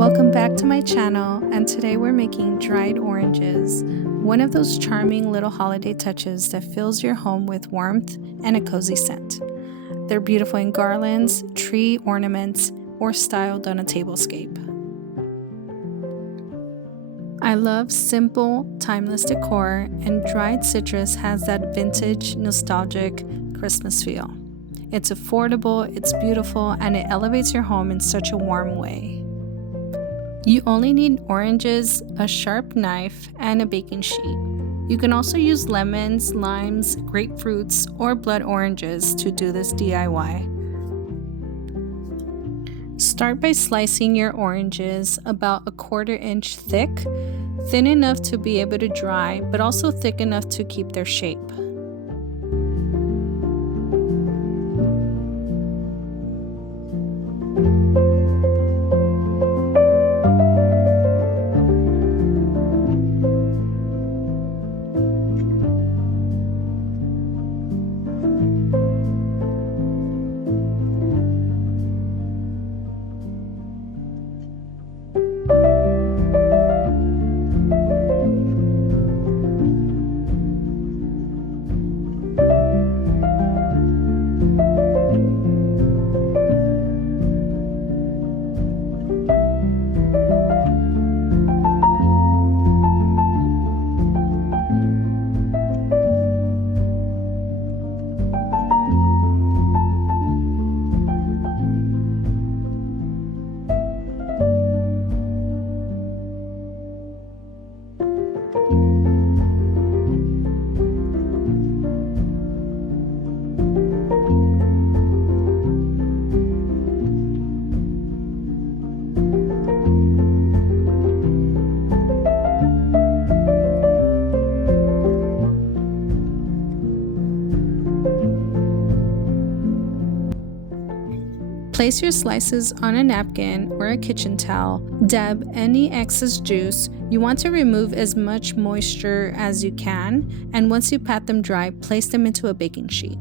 Welcome back to my channel, and today we're making dried oranges, one of those charming little holiday touches that fills your home with warmth and a cozy scent. They're beautiful in garlands, tree ornaments, or styled on a tablescape. I love simple, timeless decor, and dried citrus has that vintage, nostalgic Christmas feel. It's affordable, it's beautiful, and it elevates your home in such a warm way. You only need oranges, a sharp knife, and a baking sheet. You can also use lemons, limes, grapefruits, or blood oranges to do this DIY. Start by slicing your oranges about 1/4 inch thick, thin enough to be able to dry, but also thick enough to keep their shape. Place your slices on a napkin or a kitchen towel. Dab any excess juice. You want to remove as much moisture as you can, and once you pat them dry, place them into a baking sheet.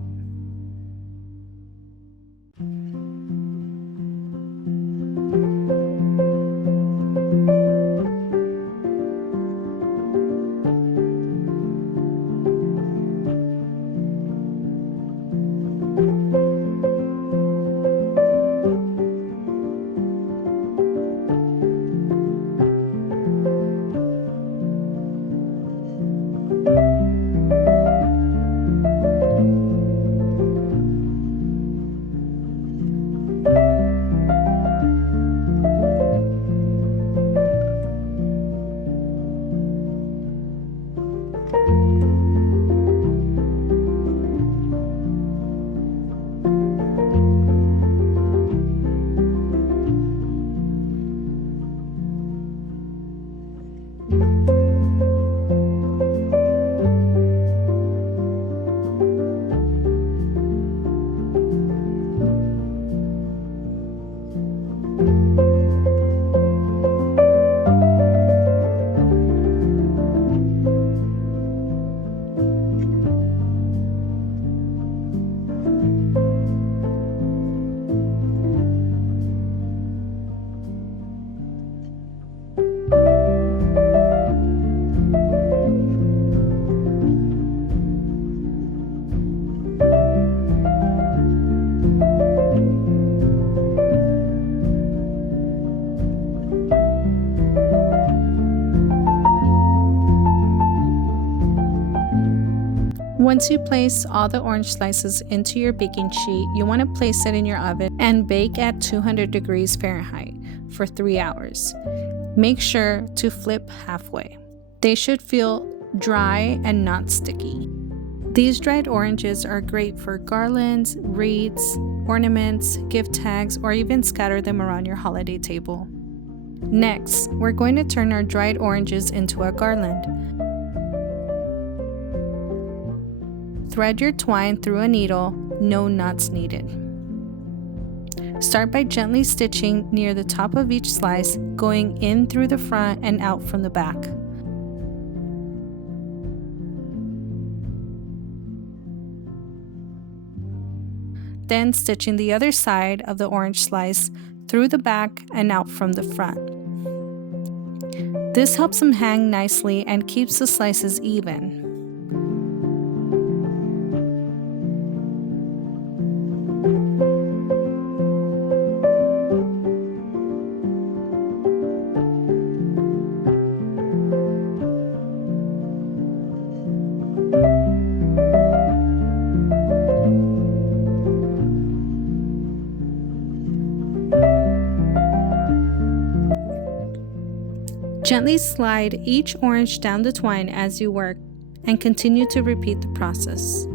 Once you place all the orange slices into your baking sheet, you want to place it in your oven and bake at 200 degrees Fahrenheit for 3 hours. Make sure to flip halfway. They should feel dry and not sticky. These dried oranges are great for garlands, wreaths, ornaments, gift tags, or even scatter them around your holiday table. Next, we're going to turn our dried oranges into a garland. Thread your twine through a needle, no knots needed. Start by gently stitching near the top of each slice, going in through the front and out from the back. Then stitching the other side of the orange slice through the back and out from the front. This helps them hang nicely and keeps the slices even. Gently slide each orange down the twine as you work and continue to repeat the process.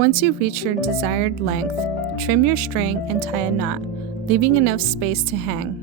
Once you reach your desired length, trim your string and tie a knot, leaving enough space to hang.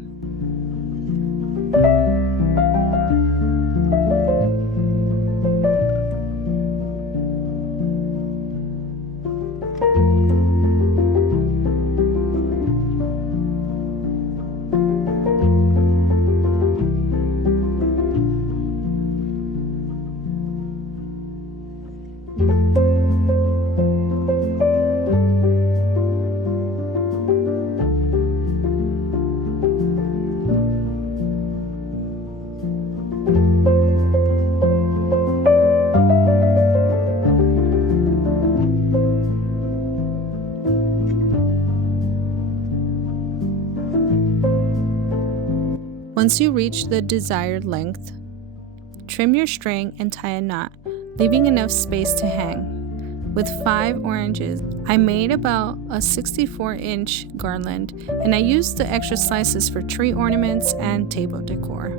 Once you reach the desired length, trim your string and tie a knot, leaving enough space to hang. With 5 oranges, I made about a 64-inch garland, and I used the extra slices for tree ornaments and table decor.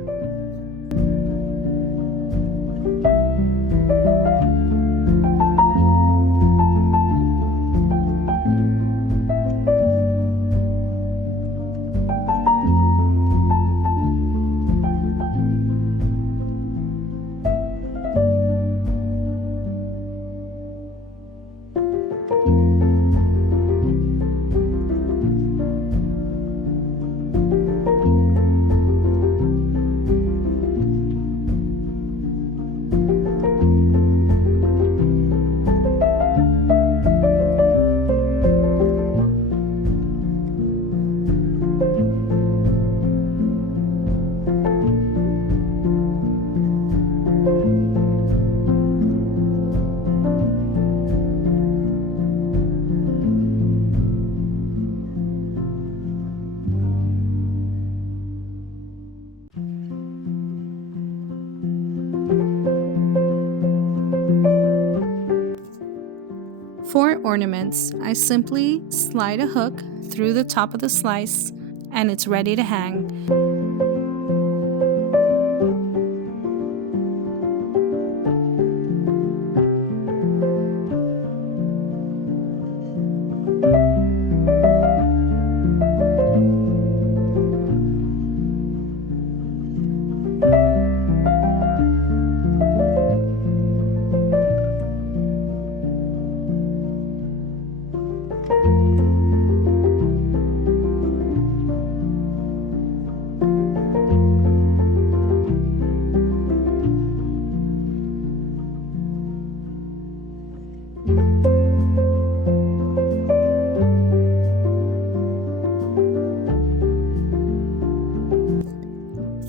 ornaments, I simply slide a hook through the top of the slice and it's ready to hang.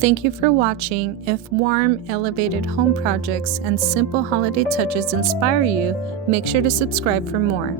Thank you for watching. If warm, elevated home projects and simple holiday touches inspire you, make sure to subscribe for more.